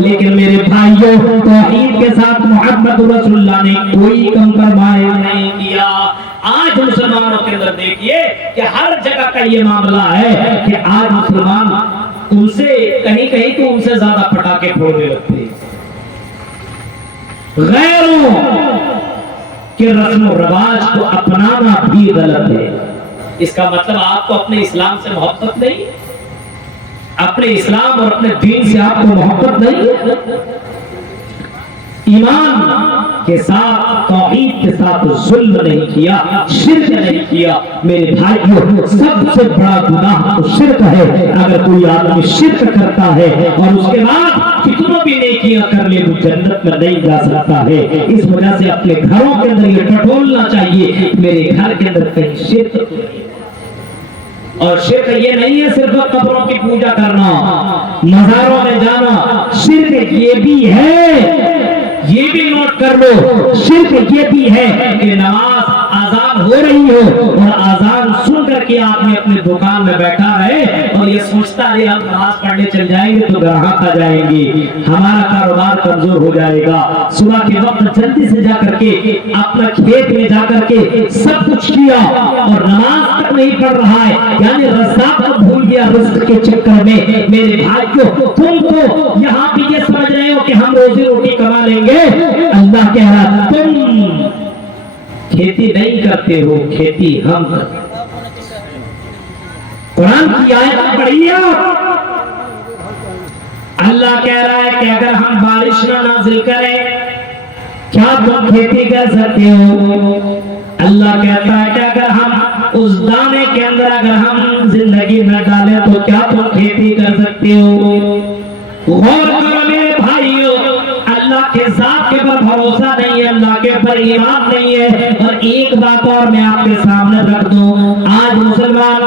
لیکن میرے بھائیوں توحید کے ساتھ محمد رسول اللہ نے کوئی کمپرومائز نہیں کیا۔ آج مسلمانوں کے اندر دیکھیے کہ ہر جگہ کا یہ معاملہ ہے کہ آج مسلمان ان سے کہیں تو ان سے زیادہ پٹاخے پھوڑنے لگتے ہیں۔ غیروں کے رسم و رواج کو اپنانا بھی غلط ہے۔ اس کا مطلب آپ کو اپنے اسلام سے محبت نہیں، اپنے اسلام اور اپنے دین سے آپ کو محبت نہیں۔ ایمان کے ساتھ توحید کے ساتھ ظلم نہیں کیا، شرک نہیں کیا۔ میرے بھائیوں سب سے بڑا گناہ تو شرک ہے۔ اگر کوئی آدمی شرک کرتا ہے اور اس کے بعد کتنوں بھی نیکیاں کر لے وہ جنت میں نہیں جا سکتا ہے۔ اس وجہ سے اپنے گھروں کے اندر یہ ٹٹولنا چاہیے میرے گھر کے اندر کہیں شرک تو نہیں۔ اور شرک یہ نہیں ہے صرف قبروں کی پوجا کرنا، مزاروں میں جانا، شرک یہ بھی ہے، یہ بھی نوٹ کر لو، شرک یہ بھی ہے کہ نماز آزان ہو رہی ہو اور آزان سن کر کے آدمی اپنے دکان میں بیٹھا ہے اور یہ سوچتا ہے ہم نماز پڑھنے چل جائیں گے تو گراہک آ جائیں گے، ہمارا کاروبار کمزور ہو جائے گا۔ صبح کے وقت جلدی سے جا کر کے اپنا کھیت میں جا کر کے سب کچھ کیا اور نماز تک نہیں پڑھ رہا ہے، یعنی رزاق کو بھول گیا رزق کے چکر میں۔ میرے بھائیوں تم تو یہاں بھی یہ سمجھ رہے ہو کہ ہم روزی روٹی کما لیں گے، اللہ کہہ رہا تم کھیتی نہیں کرتے ہو، کھیتی ہم کرتے ہیں۔ قرآن کی آیت پڑھیے، اللہ کہہ رہا ہے کہ اگر ہم بارش نہ نازل کریں کیا تم کھیتی کر سکتے ہو؟ اللہ کہتا ہے کہ اگر ہم اس دانے کے اندر اگر ہم زندگی نہ ڈالیں تو کیا تم کھیتی کر سکتے ہو؟ غور کرو میرے بھائیو، اللہ کے ذات کے پر بھروسہ نہیں ہے، اللہ کے پر ایمان نہیں ہے۔ اور ایک بات اور میں آپ کے سامنے رکھ دوں، آج مسلمان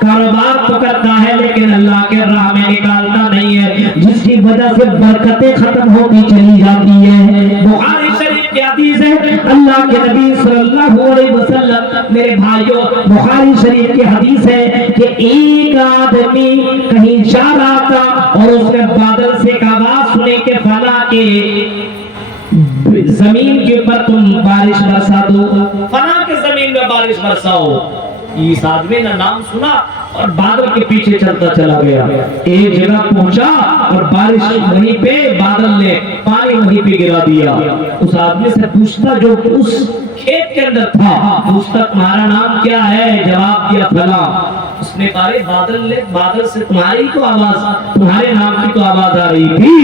کاروبار تو کرتا ہے لیکن اللہ کے راہ میں نکالتا نہیں ہے، جس کی وجہ سے برکتیں ختم ہوتی چلی جاتی ہے۔ بخاری شریف کی حدیث ہے، اللہ کے نبی صلی اللہ علیہ وسلم، میرے بھائیوں بخاری شریف کی حدیث ہے کہ ایک آدمی کہیں جا رہا تھا اور اس نے بادل سے ایک آواز سنی کہ فلاں کے زمین کے اوپر تم بارش برسا دو، فلاں کے زمین میں بارش برساؤ۔ اس آدمی نے نام سنا اور بادل کے پیچھے چلتا چلا گیا، ایک جگہ پہنچا اور بارش وہیں پہ بادل نے پانی وہیں پہ گرا دیا۔ اس آدمی سے پوچھتا جو اس کھیت کے اندر تھا، پوچھتا تمہارا نام کیا ہے؟ جواب دیا فلاں۔ اس نے کہا بادل سے تمہاری تو آواز، تمہارے نام کی تو آواز آ رہی تھی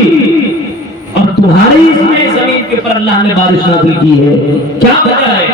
اور تمہاری اس میں زمین کے اوپر اللہ نے بارش نازل کی ہے، کیا وجہ ہے؟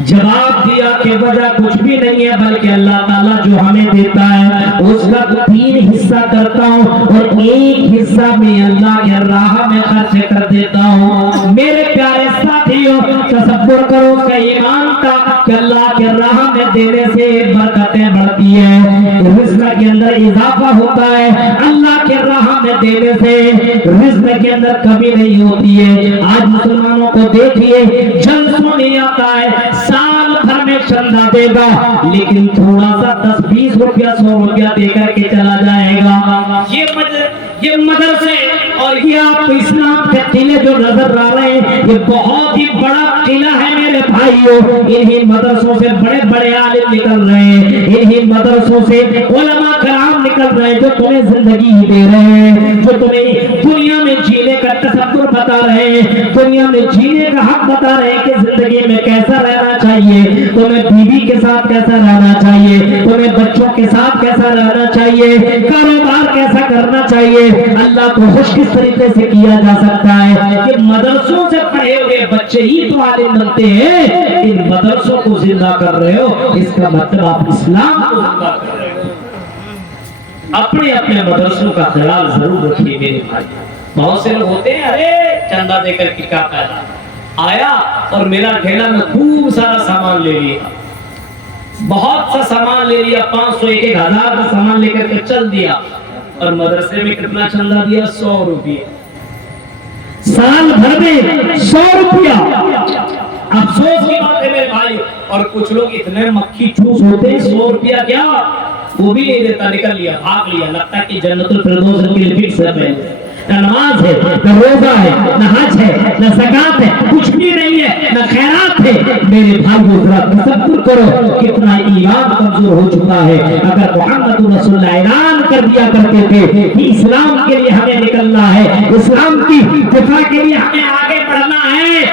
جواب دیا کہ وجہ کچھ بھی نہیں ہے بلکہ اللہ تعالیٰ جو ہمیں دیتا ہے اس کا 3 حصہ کرتا ہوں اور 1 حصہ میں اللہ کے راہ میں خرچ کر دیتا ہوں۔ میرے پیارے ساتھیوں تصور کرو اس کا ایمان تھا کہ اللہ کے راہ میں دینے سے برکتیں بڑھتی ہیں، رزق کے اندر اضافہ ہوتا ہے، اللہ کے راہ میں دینے سے رزق کے اندر کمی نہیں ہوتی ہے۔ آج مسلمانوں کو دیکھیے جلسوں نہیں آتا ہے، سال بھر میں چندہ دے گا لیکن تھوڑا سا 10-20 روپیہ 100 روپیہ دے کر کے چلا جائے گا۔ یہ مدرسے اور یہ آپ کو اسلام کے قلعے جو نظر آ رہے ہیں یہ بہت ہی بڑا قلعہ ہے میرے بھائیوں۔ انہی مدرسوں سے بڑے بڑے عالم نکل رہے ہیں، انہی مدرسوں سے علماء کرام نکل رہے ہیں جو تمہیں زندگی دے رہے ہیں، جو تمہیں دنیا میں جینے کا تصور بتا رہے ہیں، دنیا میں جینے کا حق بتا رہے ہیں کہ زندگی میں کیسا رہنا چاہیے، تمہیں بیوی کے ساتھ کیسا رہنا چاہیے، تمہیں بچوں کے ساتھ کیسا رہنا چاہیے، کاروبار کیسا کرنا چاہیے، اللہ کو خوش کس طریقے سے کیا جا سکتا ہے۔ کہ مدرسوں سے پڑھے ہوئے بچے ہی تو عالم بنتے ہیں، ان مدرسوں کو زندہ کر رہے ہو، اس کا مطلب آپ اسلام کو زندہ کر رہے ہو۔ اپنے اپنے مدرسوں کا خیال ضرور رکھیے میرے بھائی۔ بہت سے لوگ ہوتے ہیں ارے چندہ دے کر کے کیا فائدہ، آیا اور میرا ٹھیلا میں خوب سارا سامان لے لیا، بہت سا سامان لے لیا، 500 1000 کا سامان لے کر کے چل دیا اور مدرسے میں کتنا چندہ دیا؟ 100 روپیہ، سال بھر میں 100 روپیہ۔ افسوس کی بات ہے میرے بھائی، اور کچھ لوگ اتنے مکھی چوس ہوتے ہیں 100 روپیہ کیا वो भी नहीं देता, निकल लिया, भाग लिया, लगता है कि जन्नतुल फिरदौस के लिए फिक्स है। न नमाज है, न रोजा है, न हज है, न ज़कात है, कुछ भी नहीं है, न खैरात है। मेरे भाइयों जरा तसव्वुर करो कितना ईमान कमजोर हो चुका है। अगर मोहम्मद रसूलुल्लाह ऐलान कर दिया करते थे कि इस्लाम के लिए हमें निकलना है, इस्लाम की दिफा के लिए हमें आगे बढ़ना है,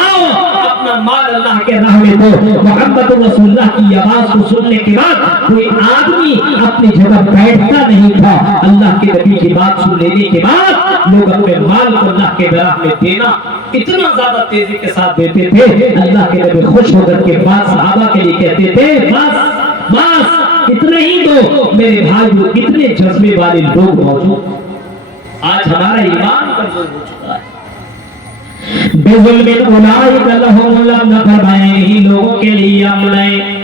आओ अपना माल अल्लाह के राह में दो। मोहम्मद रसूलुल्लाह की आवाज को सुनने के बाद कोई आदमी अपनी जगह बैठता नहीं था। अल्लाह के नबी की बात सुन लेने के बाद लोग अपने माल को अल्लाह के राह में देना इतना ज्यादा तेजी के साथ देते थे। अल्लाह के नबी खुश होकर के बाद सहाबा के लिए कहते थे बस बस इतना ही दो। मेरे भाइयों इतने जज्बे वाले लोग मौजूद, आज हमारा ईमान कमजोर हो चुका है। बेजुल्मिन उलाइक लहुम नफ़रमाए लोगों के लिए अमन है,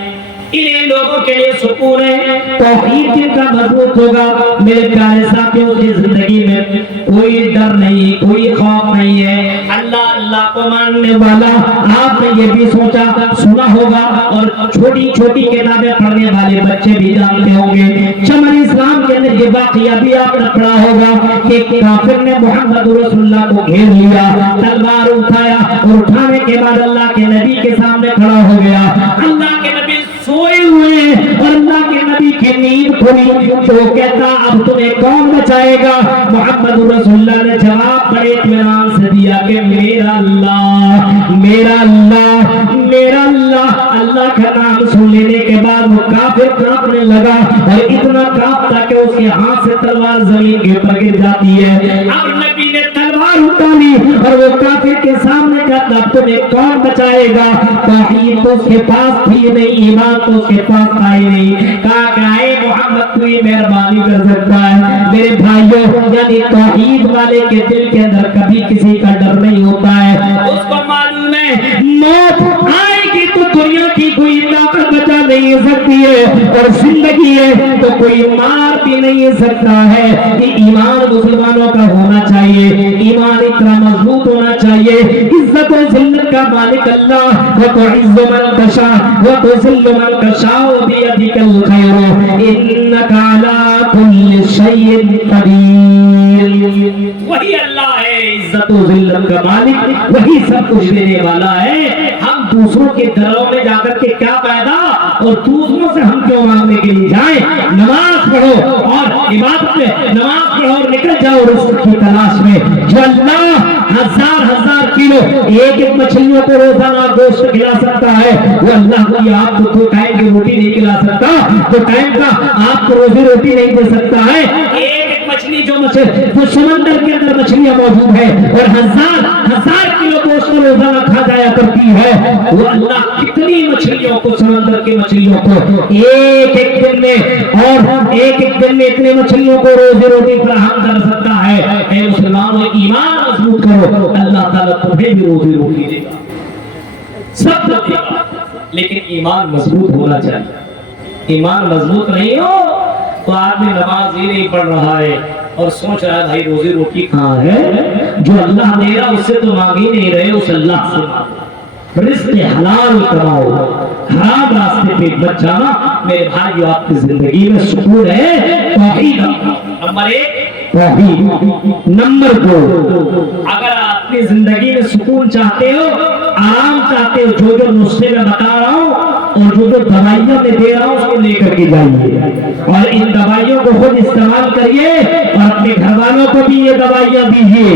इन लोगों के लिए सुकून है, तौहीद जिनका मजबूत होगा। मेरे प्यारे साथियों की जिंदगी में कोई डर नहीं, कोई खौफ नहीं है। अल्लाह अल्लाह को मानने वाला, आपने ये भी सोचा सुना होगा और छोटी छोटी किताबें पढ़ने वाले बच्चे भी जानते होंगे। शमर इस्लाम के अंदर ये वाकया भी आपने पढ़ा होगा कि काफिर ने मोहम्मद रसूलुल्लाह को घेर लिया, तलवार उठाया और उठाने के बाद अल्लाह के नबी के सामने खड़ा हो गया। अल्लाह के नबी सोए हुए और अल्लाह के नबी की नींद खुली तो कहता अब तुम्हें कौन बचाएगा? मोहम्मद रसूलुल्लाह ने जवाब बड़े इत्मीनान से दिया कि मेरा अल्लाह, मेरा अल्लाह, मेरा अल्लाह। अल्लाह का नाम सुन लेने के बाद वो काफिर कांपने लगा और इतना कांपता कि उसके हाथ से तलवार जमीन के ऊपर गिर जाती है। अब नबी ने तलवार उठा ली और वो काफिर के सामने कहता अब तुम्हें कौन बचाएगा? तौहीद तो उसके पास थी नहीं, ईमान तो उसके पास था ही नहीं। कहा गाए मोहम्मद तू ही मेहरबानी कर सकता है। मेरे भाइयों यानी तौहीद वाले के दिल के अंदर कभी किसी का डर नहीं होता है। उसको मालूम है मौत आएगी तो दुनिया की कोई ताकत बचा नहीं सकती है और जिंदगी है तो कोई मार भी नहीं सकता है। कि ईमान मुसलमानों का होना चाहिए, ईमान इतना मजबूत होना चाहिए। इज्जत और जिल्लत का मालिक अल्लाह, व तुइज़्ज़ु मन तशा व तुज़िल्लु मन तशा बियदिकल खैर इन्नका अला कुल्लि शैइन कदीर। वही अल्लाह है इज्जत और जिल्लत का मालिक, वही सब कुछ देने वाला है। हम दूसरों के घरों में जाकर के क्या फायदा और दूसरों से हम क्यों मांगने के लिए जाएं? नमाज पढ़ो और इबादत में नमाज पढ़ो और निकल जाओ रिज़्क़ की तलाश में। जो अल्लाह हजार हजार किलो एक एक मछलियों को रोजाना गोश्त खिला सकता है, वो अल्लाह को आपको दो टाइम की रोटी नहीं खिला सकता, दो टाइम का आपको रोजी रोटी नहीं दे सकता है। एक एक मछली जो समंदर के अंदर मछलियां मौजूद है और हजार हजार किलो गोश्त रोजाना खा जाया करती है, वो अल्लाह कितनी मछलियों को, समंदर की मछलियों को एक एक दिन में और एक एक दिन में इतने मछलियों को रोजी रोटी फराहम कर सकता है। ऐ मुसलमानों ईमान मजबूत करो, अल्लाह ताला तुम्हें भी रोजी रोटी देगा, सब देगा, लेकिन ईमान मजबूत होना चाहिए। ईमान मजबूत नहीं हो तो आदमी नमाज ही नहीं पढ़ रहा है और सोच रहा है भाई रोजी रोटी कहाँ है? जो अल्लाह दे रहा उससे तो मांग ही नहीं रहे, उस अल्लाह से मांगो। रिज़्क़ हलाल कमाओ, हराम रास्ते पे मत जाना। मेरे भाइयों आपकी जिंदगी में सुकून है तौहीद नंबर 1, तौहीद नंबर 2। अगर अपनी जिंदगी में सुकून चाहते हो, आराम चाहते हो, जो जो नुस्खे में बता रहा हूँ और जो जो दवाइयां में दे रहा हूँ उसको लेकर के जाइए और इन दवाइयों को खुद इस्तेमाल करिए और अपने घर वालों को भी ये दवाइयां दीजिए।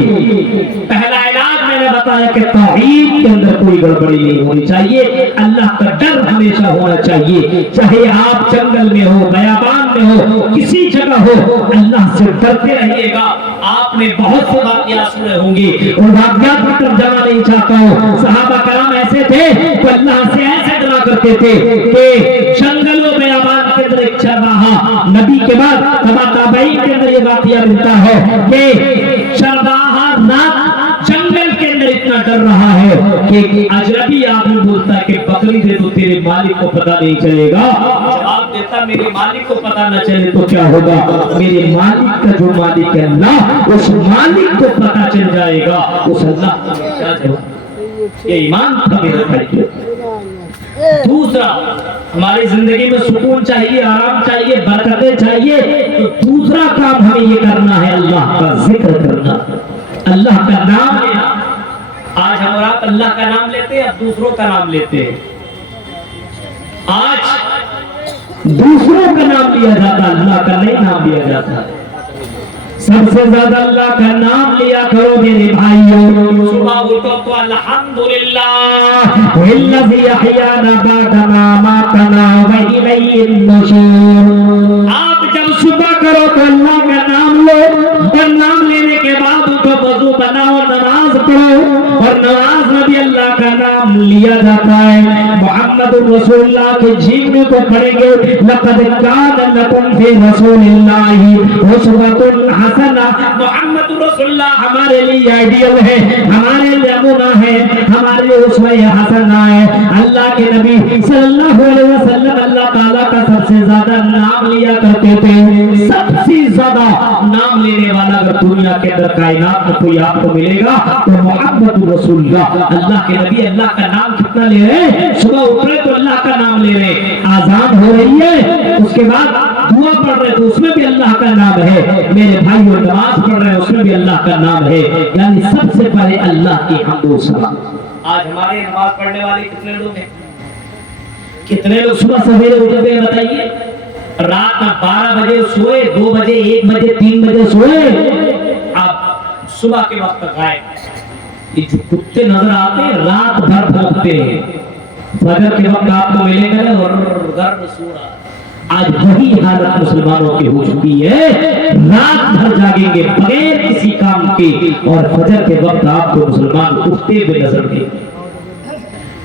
पहला इलाज मैंने बताया कि तौहीद के अंदर कोई गड़बड़ी नहीं होनी चाहिए, अल्लाह का डर हमेशा होना चाहिए। चाहे आप जंगल में हो, बयाबान में हो, किसी जगह हो, अल्लाह से डरते रहिएगा। आपने बहुत से वाक़यात सुने होंगे, उन वाक़यात की तरफ जाना नहीं चाहता हूँ। सहाबा कराम ऐसे थे तो अल्लाह से ऐसे डरा करते थे कि जंगलों में आबाद के अंदर एक चरवाहा, नबी के बाद ताबईन के अंदर ये वाक़या मिलता है कि चरवाहा रात जंगल के अंदर इतना डर रहा है कि अजनबी आदमी बोलता है कि बकरी दे तो तेरे मालिक को पता नहीं चलेगा। जवाब देता मेरे मालिक को पता न चले तो क्या होगा? मेरे मालिक का जो मालिक है अल्लाह, उस मालिक को पता चल जाएगा, उस अल्लाह को क्या जवाब? ये ईमान था मेरे भाई। دوسرا ہماری زندگی میں سکون چاہیے، آرام چاہیے، برکتیں چاہیے، تو دوسرا کام ہمیں یہ کرنا ہے، اللہ کا ذکر کرنا، اللہ کا نام لینا۔ آج ہم اور آپ اللہ کا نام لیتے ہیں، اب دوسروں کا نام لیتے ہیں۔ آج دوسروں کا نام لیا جاتا، اللہ کا نہیں نام لیا جاتا۔ سب سے زیادہ اللہ کا نام لیا کرو میرے بھائیوں، صبح اٹھو تو الحمدللہ والذی احیانا بعد ما اماتنا والیہ النشور۔ آپ جب صبح کرو تو اللہ کا نام لو، اور نام لینے کے بعد اٹھو، وضو بناؤ، نماز پڑھو، اور نماز میں بھی اللہ کا نام لیا جاتا ہے۔ محمد رسول اللہ کے جینے کو پڑھیں گے، لقد کان لکم فی رسول اللہ اسوۃ حسنہ۔ محمد رسول اللہ ہمارے لیے آئیڈیل ہے، ہمارے لیے نمونہ ہے، ہمارے لیے اسوہ حسنہ ہے۔ اللہ کے نبی صلی اللہ علیہ وسلم اللہ تعالیٰ کا سب سے زیادہ نام لیا کرتے تھے۔ سب سے زیادہ نام لینے والا اگر دنیا کے اندر کائنات میں کوئی آپ کو ملے گا تو محمد رسول اللہ، اللہ کے نبی۔ اللہ کا نام کتنا لے رہے ہیں؟ صبح اٹھ رہے تو اللہ کا نام لے رہے ہیں، آزان ہو رہی ہے اس کے بعد دعا پڑھ رہے تو اس میں بھی اللہ کا نام ہے، میرے بھائیو نماز پڑھ رہے ہیں اس میں بھی اللہ کا نام ہے، یعنی سب سے پہلے اللہ کی حمد و ثنا۔ آج ہمارے نماز پڑھنے والے کتنے لوگ ہیں؟ کتنے لوگ صبح سویرے اٹھتے ہیں بتائیے؟ رات میں 12 بجے سوئے، 2 بجے، 1 بجے، 3 بجے سوئے، آپ صبح کے وقت غائب۔ یہ جو کتے نظر آتے ہیں رات بھر بھوکتے ہیں، فجر کے وقت آپ کو ملے گا اور گھر سو رہا۔ آج وہی حالت مسلمانوں کی ہو چکی ہے، رات بھر جاگیں گے بغیر کسی کام کے، اور فجر کے وقت آپ کو مسلمان اٹھتے ہوئے نظر دیں گے۔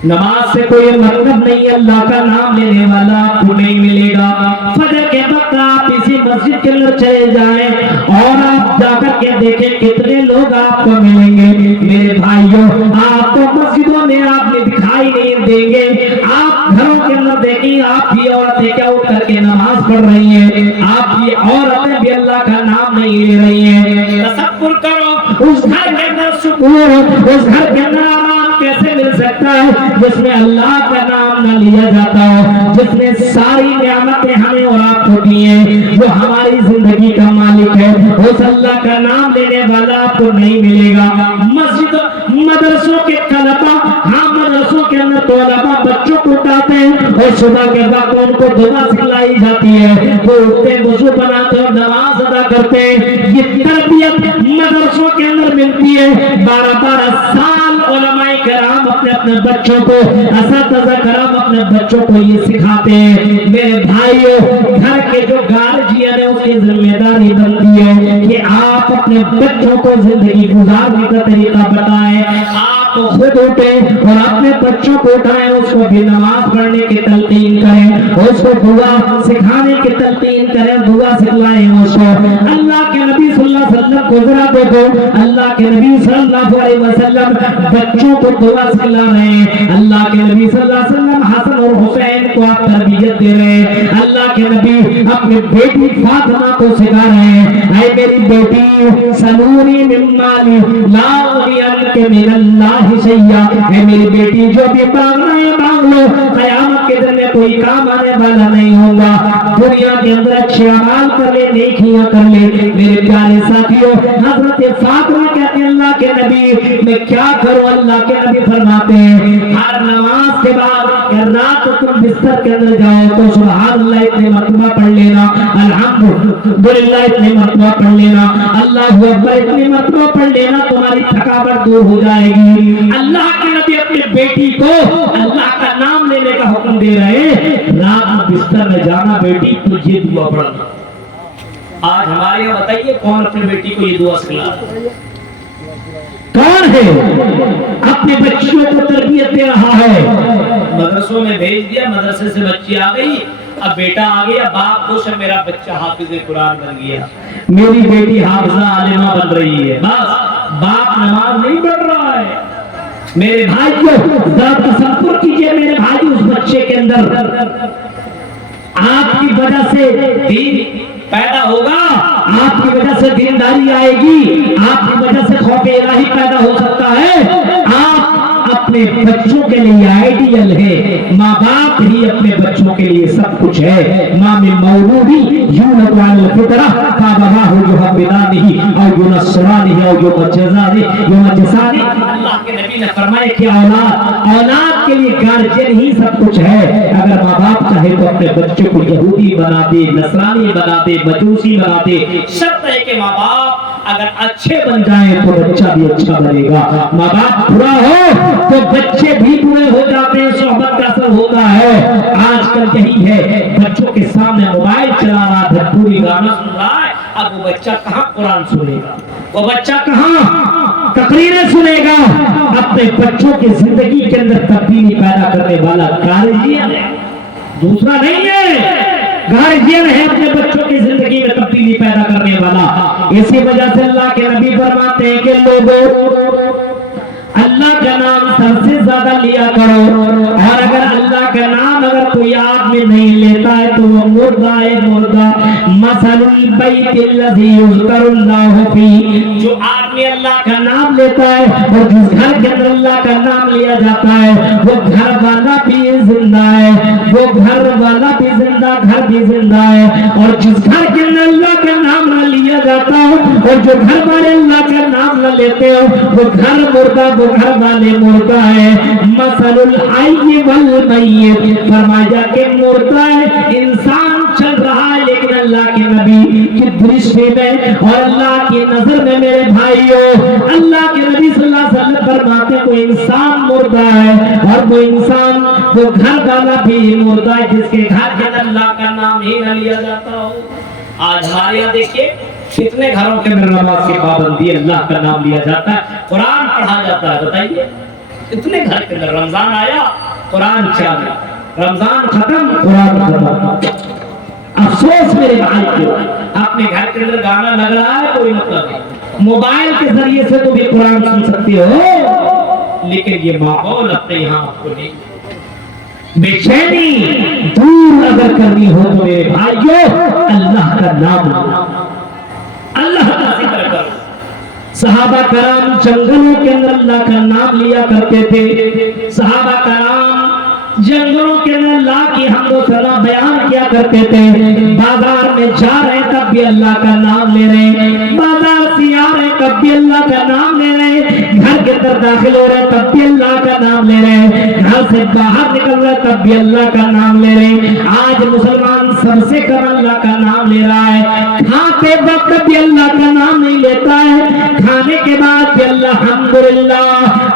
نماز سے کوئی مطلب نہیں، اللہ کا نام لینے والا آپ کو نہیں ملے گا۔ فجر کے وقت آپ اسی مسجد کے اندر چلے جائیں اور آپ جا کر کے دیکھیں کتنے لوگ آپ کو ملیں گے۔ میرے بھائیوں، آپ کو مسجدوں میں آپ میں دکھائی نہیں دیں گے، آپ گھروں کے اندر دیکھیں آپ بھی عورتیں کیا اٹھ کر کے نماز پڑھ رہی ہیں، آپ بھی عورتیں بھی اللہ کا نام نہیں لے رہی ہیں۔ تصور کرو اس گھر کے اندر سکون، اس گھر کے اندر آرام کیسے مل سکتا ہے جس میں اللہ کا نام نہ لیا جاتا ہو، جس نے ساری نعمتیں ہمیں اور آپ کو دی ہیں، جو ہماری زندگی کا مالک ہے، اس اللہ کا نام لینے والا آپ کو نہیں ملے گا۔ مسجد مدرسوں کے طلباء، ہاں مدرسوں کے اندر طلباء بچوں کو اٹھاتے ہیں اور صبح کے وقت ان کو دعا سکھلائی جاتی ہے، وہ اٹھتے وضو بناتے اور نماز ادا کرتے ہیں۔ یہ تربیت مدرسوں کے اندر ملتی ہے۔ 12 سال علماء کرام اپنے اپنے بچوں کو، اساتذہ کرام اپنے بچوں کو یہ سکھاتے ہیں۔ میرے بھائیوں، گھر کے جو گارجین ہے اس کی ذمہ داری بنتی ہے کہ آپ اپنے بچوں کو زندگی گزارنے کا طریقہ بتائیں۔ آپ خود اٹھیں اور اپنے بچوں کو اٹھائیں، اس کو بھی نماز پڑھنے کی تلقین کریں، اس کو دعا سکھانے کی تلقین کریں، دعا سکھلائیں اس کو۔ اللہ کے نبی صلی اللہ علیہ وسلم کو ذرا دیکھو، اللہ کے نبی صلی اللہ علیہ وسلم بچوں کو دعا سکھلا رہے ہیں۔ اللہ کے نبی صلی اللہ علیہ وسلم حسن اور حسین کو آپ تربیت دے رہے ہیں۔ اللہ کے نبی اپنی بیٹی فاطمہ کو سکھا رہے ہیں، اے میری بیٹی سلونی من مالی لا اغنی عنک من اللہ شیئا، اے میری بیٹی جو بھی مانگنا ہے مانگ لو، قیامت کے دن میں کوئی کام آنے والا نہیں ہوگا۔ دنیا کے اندر اچھے اعمال کر لے، نیکیاں کر لے۔ میرے پیارے ساتھیوں، حضرت فاطمہ کہتے ہیں اللہ کے نبی میں کیا کروں؟ اللہ کے نبی فرماتے ہیں ہر نماز کے بعد رات تم بستر کے اندر جاؤ تو سبحان اللہ اتنے مرتبہ پڑھ لینا، الحمدللہ اتنے مرتبہ پڑھ لینا، اللہ اکبر اتنے مرتبہ پڑھ لینا، تمہاری تھکاوٹ دور ہو جائے گی۔ اللہ کے نبی اپنی بیٹی کو اللہ کا نام لینے کا حکم دے رہے ہیں، رات بستر میں جانا بیٹی تجھے دعا پڑھنا۔ آج ہمارے یہاں بتائیے کون اپنی بیٹی کو یہ دعا سکھلا رہا ہے؟ کون ہے اپنے بچوں کو تربیت دے رہا ہے؟ مدرسوں میں بھیج دیا، مدرسے سے بچی آ گئی، اب بیٹا آ گیا، باپ خوش ہے میرا بچہ حافظ قرآن بن گیا، میری بیٹی حافظہ عالمہ بن رہی ہے، بس باپ نماز نہیں پڑھ رہا ہے۔ میرے بھائی کو ذرا تصور کیجئے، میرے بھائی اس بچے کے اندر آپ کی وجہ سے دین پیدا ہوگا، آپ کی وجہ سے دینداری آئے گی، آپ کی وجہ سے خوف الہی پیدا ہو سکتا ہے۔ آپ اپنے بچوں کے لیے آئیڈیل ہے، ماں باپ बच्चों के लिए सब कुछ है। माँ में मौलूदी यूनत वाल फितरा काबा हो जो बिदानी और जो नसरानी और जो मजसानी। अल्लाह के नबी ने फरमाया कि औलाद के लिए गार्जियन ही सब कुछ है। अगर माँ बाप चाहे तो अपने बच्चों को यहूदी बना दे, नसरानी बना दे, मजूसी बना दे, शर्त है कि माँ बाप अगर अच्छे बन जाए तो बच्चा भी अच्छा बनेगा। माँ बाप बुरा हो तो बच्चे भी बुरे हो जाते हैं, सोहबत का असर होता है। आजकल यही है, बच्चों के सामने मोबाइल चला रहा है, भोजपुरी गाना सुन रहा है, अब वो बच्चा कहाँ कुरान सुनेगा, वो बच्चा कहाँ तकरीरें सुनेगा। अपने बच्चों की जिंदगी के अंदर तब्दीली पैदा करने वाला गार्जियन है, दूसरा नहीं है। गार्जियन है अपने बच्चों की जिंदगी में तब्दीली पैदा करने वाला। इसी वजह से अल्लाह के नबी फरमाते हैं कि लोगों अल्लाह का नाम सबसे ज्यादा लिया करो, और अगर अल्लाह का नाम अगर कोई आदमी नहीं लेता है तो वो मुर्दा है, मुर्दा। मसलुल बैतिल्लज़ी युज़करुल्लाहु फी, जो आदमी अल्लाह का नाम लेता है और जिस घर के अंदर अल्लाह का नाम लिया जाता है वो घर वाला भी जिंदा है, वो घर वाला भी जिंदा, घर भी जिंदा है। और जिस घर के अंदर अल्लाह का नाम न लिया जाता हो और जो घर वाले अल्लाह का नाम न लेते हो वो घर मुर्दा, वो घर वाले मुर्दा है। मसलुल हय्य वल मय्यित, फरमाया कि मुर्दा है, इंसान चल रहा है लेकिन अल्लाह के नबी की दृष्टि में और अल्लाह की नजर में मेरे भाइयों, अल्लाह के नबी सल्लल्लाहु अलैहि वसल्लम फरमाते कोई इंसान मुर्दा है और वो इंसान वो घर वाला भी मुर्दा है जिसके घर के अंदर अल्लाह का नाम ही न लिया जाता हो। आज हमारे यहाँ देखिए कितने घरों के अंदर नमाज की पाबंदी है, अल्लाह का नाम लिया जाता है, कुरान पढ़ा जाता है। बताइए इतने घर के अंदर रमजान आया कुरान चालू, रमजान खत्म कुरान खत्म। अफसोस मेरे भाई को, अपने घर के अंदर गाना लग रहा है कोई मतलब नहीं, मोबाइल के जरिए से तो भी कुरान सुन सकते हो, लेकिन ये माहौल अपने यहाँ आपको नहीं। बेचैनी दूर अगर करनी हो तो मेरे भाइयों अल्लाह का नाम, अल्लाह का जिक्र करो। सहाबा कराम जंगलों के अंदर अल्लाह का नाम लिया करते थे, सहाबा कराम जंगलों के अंदर अल्लाह की हमदो सना बयान किया करते थे। बाजार में जा रहे तब भी अल्लाह का नाम ले रहे, बाजार से आ रहे तब भी अल्लाह का नाम ले रहे, घर के अंदर दाखिल हो रहे तब भी अल्लाह का नाम ले रहे, घर से बाहर निकल रहे तब भी अल्लाह का नाम ले रहे। आज मुसलमान सबसे कम अल्लाह का नाम ले रहा है, खाते वक्त भी अल्लाह का नाम नहीं लेता है, खाने के बाद भी अल्हम्दुलिल्लाह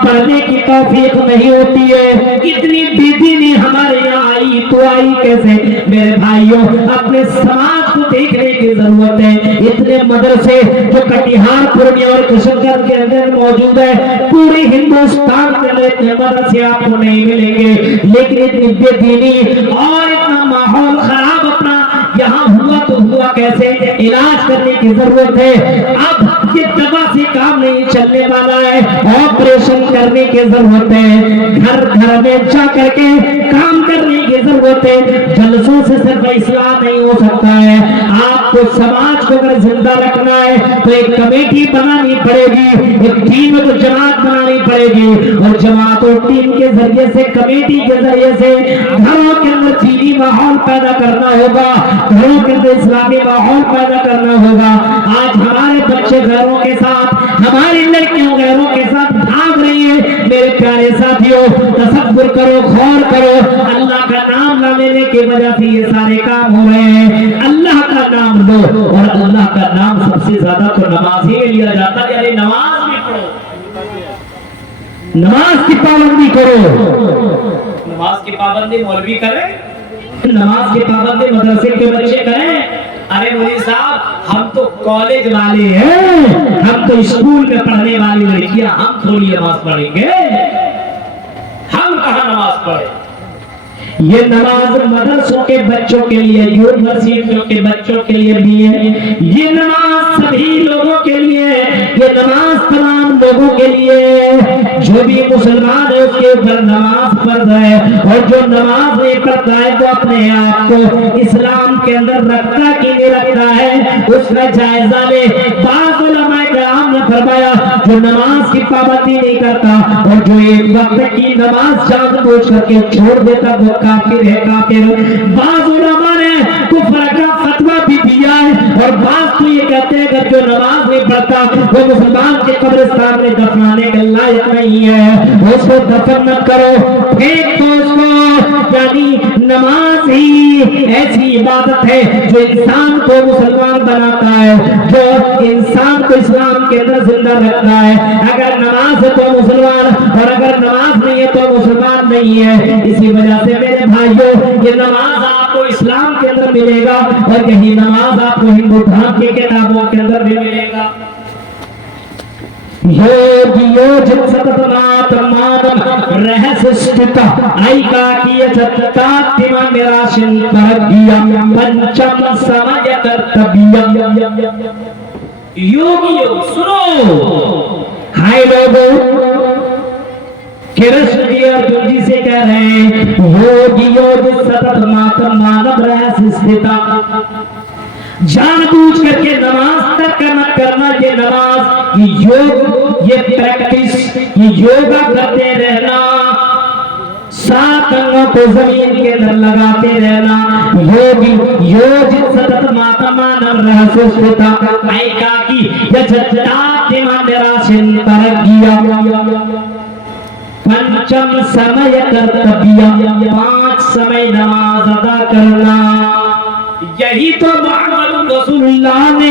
पढ़ने की तौफीक नहीं होती है। इतनी बेदीनी हमारे यहाँ आई तो आई कैसे मेरे भाइयों, अपने समाज को देखने की जरूरत है। इतने मदरसे जो कटिहार, पूर्णिया और किशनगंज के अंदर मौजूद है, पूरे हिंदुस्तान के अंदर इतने मदरसे आपको नहीं मिलेंगे, लेकिन इतनी बेदीनी और इतना माहौल खराब अपना यहाँ हुआ तो हुआ कैसे, इलाज करने की जरूरत है। अब ये दवा से काम नहीं चलने वाला है, ऑपरेशन करने की जरूरत है, घर घर में जा करके काम करने की जरूरत है। जलसों से सिर्फ इस्लाह नहीं हो सकता है, आपको समाज को अगर जिंदा रखना है तो एक कमेटी बनानी पड़ेगी, एक टीम को जमात बनानी पड़ेगी, और जमात और टीम के जरिए से, कमेटी के जरिए से घरों के अंदर दीनी माहौल पैदा करना होगा, घरों के अंदर इस्लामी माहौल पैदा करना होगा। आज हमारे बच्चे घरों के साथ, हमारी लड़कियों घरों के साथ भाग रही है। मेरे प्यारे साथियों तसव्वुर करो, गौर करो, अल्लाह का नाम न लेने की वजह से ये सारे काम हो रहे हैं। अल्लाह का नाम लो, और अल्लाह का नाम सबसे ज्यादा तो नमाज ही में लिया जाता है। अरे नमाज भी पढ़ो, नमाज की पाबंदी करो, नमाज की पाबंदी मौलवी करे, नमाज की पाबंदी मदरसे के बच्चे करें। अरे मौलवी साहब हम तो कॉलेज वाले हैं, हम तो स्कूल में पढ़ने वाली लड़कियां, हम थोड़ी नमाज पढ़ेंगे, हम कहाँ नमाज पढ़े। ये नमाज मदरसों के बच्चों के लिए, यूनिवर्सिटियों के बच्चों के लिए भी है, ये नमाज सभी लोगों के लिए है, ये नमाज तमाम लोगों के लिए। जो भी मुसलमान है उसके ऊपर नमाज फर्ज है, और जो नमाज नहीं पढ़ता है तो अपने आप को इस्लाम के अंदर रखता कि नहीं रखता है उसका जायजा ले। बाज़ उलमाए किराम ने फरमाया جو نماز کی پابندی نہیں کرتا اور جو ایک وقت کی نماز جان بوجھ کر کے چھوڑ دیتا وہ کافر ہے کافر۔ بعض علماء نے کفر کا فتویٰ بھی دیا ہے اور بعض تو یہ کہتے ہیں کہ جو نماز نہیں پڑھتا وہ مسلمان کے قبرستان میں دفنانے کے لائق نہیں ہے، اس کو دفن مت کرو، پھینک دو اس کو۔ یعنی نماز ہی ایسی عبادت ہے جو انسان کو مسلمان بناتا ہے، جو انسان کو اسلام کے اندر زندہ رکھتا ہے۔ اگر نماز ہے تو مسلمان اور اگر نماز نہیں ہے تو مسلمان نہیں ہے۔ اسی وجہ سے میرے بھائیوں یہ نماز آپ کو اسلام کے اندر ملے گا اور یہی نماز آپ کو ہندو دھرم کی کتابوں کے اندر بھی ملے گا۔ ಯೋಗಿಯೋ ಜತ್ಸತನಾಥ ಮಾದಂ ರಹಸ್ಯಸ್ಥಿತ ಐಕಾಕಿಯ ಚತ್ತಾತ್ಮ ನಿರಾಶಂಕರಗಿಯಂ ಪಂಚಮ ಸಮಯ ಕರ್ತವ್ಯಂ। योगियों सुनो, हाय लोगों, कृष्ण जी अर्जुन जी से कह रहे हैं योगियों सतत मातम मानव रहस्य स्थिता, जानबूझ करके नमाज तक मत करना। ये नमाज, ये योग, ये प्रैक्टिस, ये योगा करते रहना, 7 अंगों को जमीन के अंदर लगाते रहना। योगी योग सतत माता मानव रहस्य स्थिता ऐकाकी यजताति निराशिंतरगिया। पंचम समय कर्तव्य, 5 समय नमाज अदा करना। यही तो मोहम्मद रसूलुल्लाह ने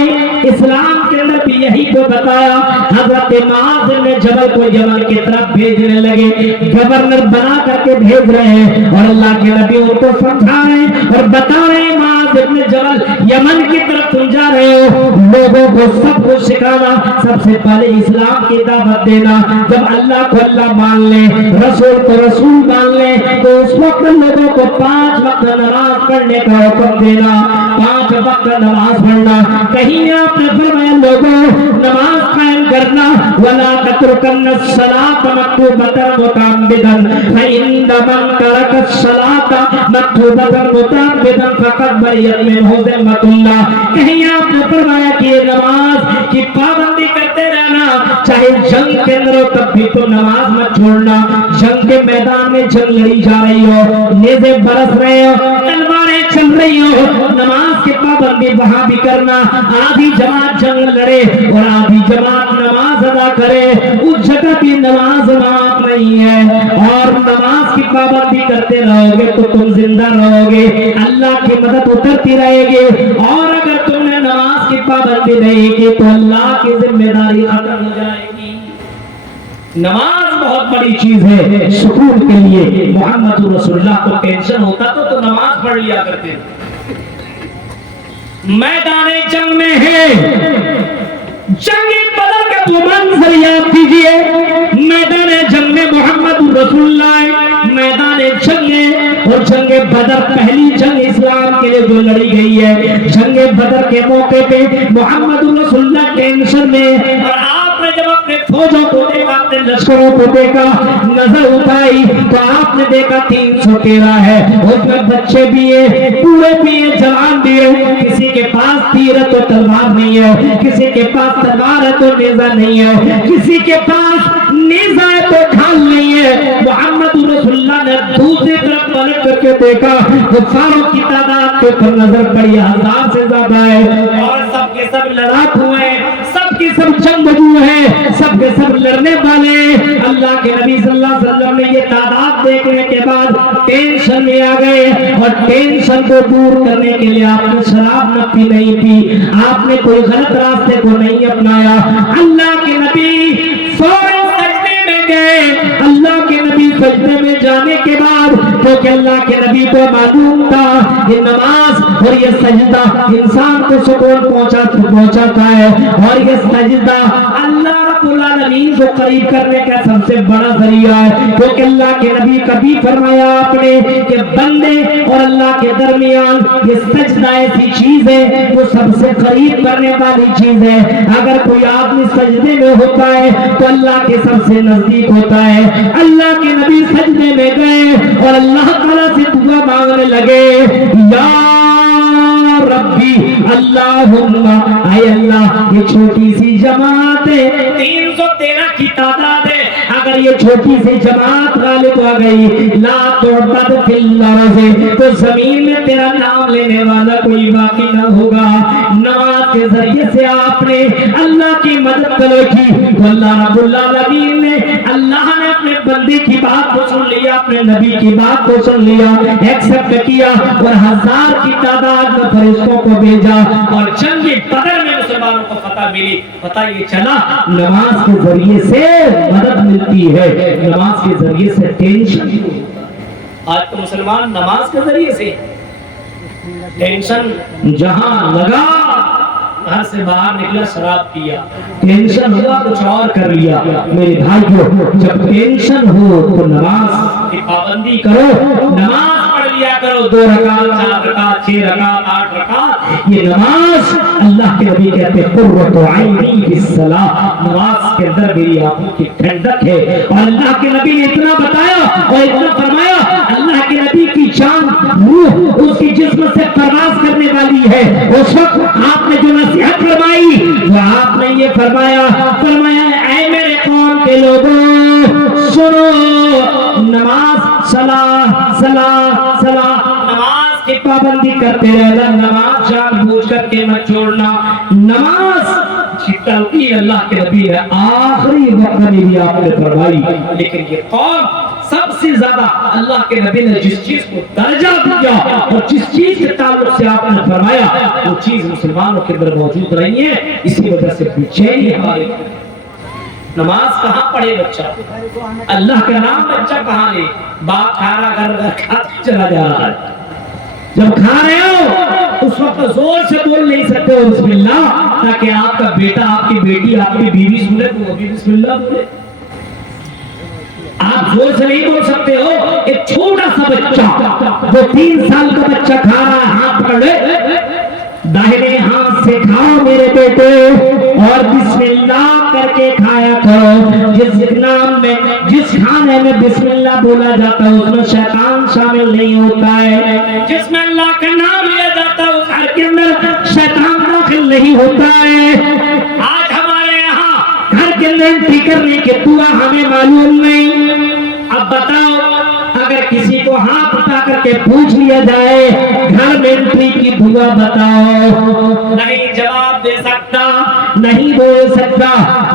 इस्लाम के अंदर भी यही तो बताया। हजरत मुआज़ ने जबल को यमन की तरफ भेजने लगे, गवर्नर बना करके भेज रहे हैं और अल्लाह के नबी उनको समझा रहे हैं और बता रहे हैं मुआज़ इब्न जबल यमन की तरफ तुम जा रहे हो, लोगों को सब कुछ सिखाना, सबसे पहले इस्लाम की दावत देना। जब अल्लाह को अल्लाह मान ले, रसूल को रसूल मान ले, तो उस वक्त लोगों को 5 वक्त नमाज पढ़ने का हुक्म देना, 5 वक्त नमाज पढ़ना। कहीं आपने फरमाया लोगों नमाज कायम करना, वला ततरुकन्न सलात मक्तूबतन मुतअम्मिदन फइन्न मन तरका सलात मक्तूबतन मुतअम्मिदन फक़द बरियत मिनहु ज़िम्मतुल्लाह। कहीं आपने फरमाया कि ये नमाज की पाबंदी करते रहना, चाहे जंग के अंदर हो तब भी तो नमाज मत छोड़ना। जंग के मैदान में जंग लड़ी जा रही हो, नेज़े बरस रहे हो, तलवारें चल रही हो, नमाज की पाबंदी वहां भी करना। आधी जमात जंग लड़े और आधी जमात नमाज अदा करे, उस जगह भी नमाज माफ नहीं है। और नमाज की पाबंदी करते रहोगे तो तुम जिंदा रहोगे, अल्लाह की मदद उतरती रहेगी। और अगर तुमने नमाज की पाबंदी नहीं की तो अल्लाह की जिम्मेदारी खत्म हो जाएगी। नमाज बहुत बड़ी चीज है सुकून के लिए। मोहम्मद रसूलुल्लाह को टेंशन होता तो नमाज पढ़ लिया करते। मैदाने जंग में है, जंगे बदर का वो मंजर याद कीजिए। मैदाने जंग में मोहम्मद रसूलुल्लाह मैदाने जंग में, और जंगे बदर पहली जंग इस्लाम के लिए जो लड़ी गई है, जंगे बदर के मौके पे मोहम्मद रसूलुल्लाह टेंशन में। और आपने जब अपने फौजों को देखा, अपने लश्करों को देखा, नजर उठाई तो आपने देखा 313 है, उसमें बच्चे भी है, बूढ़े भी है, जवान भी है। किसी के पास तीर है तो तलवार नहीं है, किसी के पास तलवार है तो नेज़ा नहीं है, किसी के पास नेज़ा है तो ढाल नहीं है। मोहम्मद रसूलुल्लाह ने दूसरी तरफ पलट करके देखा, कुफारों की तादाद के ऊपर नजर पड़ी, 1000 से ज्यादा है और सबके सब लड़ाकू हैं, सबके सब जंगजू हैं, सबके सब लड़ने वाले। अल्लाह के नबी सल्लल्लाहु अलैहि वसल्लम ने ये तादाद देखने के बाद टेंशन में आ गए और टेंशन को दूर करने के लिए आपने शराब नहीं पी, आपने कोई गलत रास्ते को नहीं अपनाया। अल्लाह के नबी फौरन सजदे में गए। अल्लाह के नबी सजदे में जाने के बाद, क्योंकि अल्लाह के नबी को मालूम था ये नमाज और ये सजदा इंसान को सुकून पहुंचाता है, और ये सजदा अल्लाह रब्बुल आलमीन को करीब करने का सबसे बड़ा जरिया है। क्योंकि अल्लाह के नबी कभी फरमाया आपने कि बंदे और अल्लाह के दरमियान ये सजदा ऐसी चीज है वो सबसे करीब करने वाली चीज है। अगर कोई आदमी सजदे में होता है तो अल्लाह के सबसे नजदीक होता है। अल्लाह के नबी सजदे में गए और अल्लाह ताला से दुआ मांगने लगे, या रब्बी अल्लाहुम्मा ऐ अल्लाह ये छोटी सी जमात है 313 की तादाद है, अगर ये छोटी सी जमात गालिब आ गई ला तुअबद फिल अर्ज़ तो जमीन में तेरा नाम लेने वाला कोई बाकी ना होगा। नमाज के जरिए से आपने अल्लाह की मदद की, अल्लाह रब्बुल आलमीन ने अल्लाह ने अपने बंदे की बात को सुन लिया, अपने नबी की बात को सुन लिया, एक्सेप्ट किया और 1000 की तादाद में फरिश्तों को भेजा और जंग बदर में मुसलमानों को फतह मिली। पता ये चला नमाज के जरिए से मदद मिलती है, नमाज के जरिए से टेंशन। आज तो मुसलमान नमाज के जरिए से टेंशन जहां लगा, घर से बाहर निकला शराब पिया, टेंशन हुआ कुछ और कर लिया। मेरे भाइयों जब टेंशन हो तो नमाज की पाबंदी करो, नमाज पढ़ लिया करो, 2 रकात 4 रकात 6 रकात 8 रकात। ये नमाज अल्लाह के नबी कहते हैं कुर्रतु ऐनी फिस्सलाह, नमाज के अंदर मेरी आंखों की ठंडक है। और अल्लाह के नबी ने इतना बताया और इतना फरमाया, अल्लाह के नबी की जान रूह उसकी जिस्म से परवाज़ करने वाली है। उस वक्त आपने जो नसीहत फरमाई वो आपने ये फरमाया ऐ मेरे कौम के लोगों सुनो, नमाज सलाह सलाह सलाह, नमाज की पाबंदी करते रहना, नमाज जानबूझ करके मत छोड़ना। नमाज टलती अल्लाह के नबी है आखिरी वक्त में भी आपने फरमाई, लेकिन ये कौम सबसे ज्यादा अल्लाह के नबी ने जिस चीज को दर्जा दिया और जिस चीज के ताल्लुक से आपने फरमाया वो चीज मुसलमानों के अंदर मौजूद नहीं है। इसी वजह से बेचैनी हमारी। नमाज कहाँ पढ़े बच्चा, अल्लाह का नाम बच्चा कहाँ ले, बाप खाना घर खाते चला जा रहा है, जब खा रहे हो उस वक्त जोर से बोल नहीं सकते हो बिस्मिल्लाह, ताकि आपका बेटा आपकी बेटी आपकी बीवी सुने तो वो भी बिस्मिल्लाह बोले। आप जोर से नहीं बोल सकते हो। एक छोटा सा बच्चा जो 3 साल का बच्चा खा रहा है, हाथ पकड़े, दाहिने हाथ से खाओ मेरे बेटे और बिस्मिल्लाह करके खाया करो। जिस नाम में जिस खाने में बिस्मिल्लाह बोला जाता है उसमें शैतान शामिल नहीं होता है, जिसमें अल्लाह का नाम लिया जाता है उस घर के अंदर शैतान दाखिल नहीं होता है। आज हमारे यहाँ घर के अंदर एंट्री करने की दुआ हमें मालूम नहीं। अब बताओ अगर किसी को हाथ उठा करके पूछ लिया जाए घर में एंट्री की दुआ बताओ, नहीं जवाब दे सकता, नहीं बोल सकता।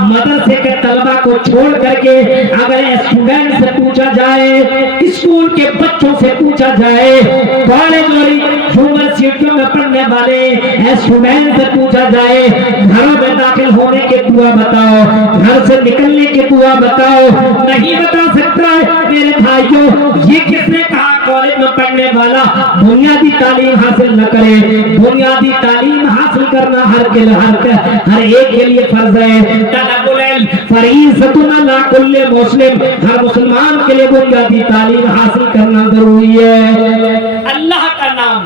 मदरसे के तलबा को छोड़ करके अगर स्टूडेंट से पूछा जाए, स्कूल के बच्चों से पूछा जाए, कॉलेज और यूनिवर्सिटियों में पढ़ने वाले स्टूडेंट से पूछा जाए घरों में दाखिल होने के दुआ बताओ, घर से निकलने के दुआ बताओ, नहीं बता सकता है। मेरे भाइयों ये किसने कहा कॉलेज में पढ़ने वाला बुनियादी तालीम हासिल न करे? बुनियादी तालीम हासिल करना हर एक के लिए फर्ज है। तलबुल फरीज़तुन अला कुल्लि मुस्लिम, हर मुसलमान के लिए बुनियादी तालीम हासिल करना जरूरी है। अल्लाह का नाम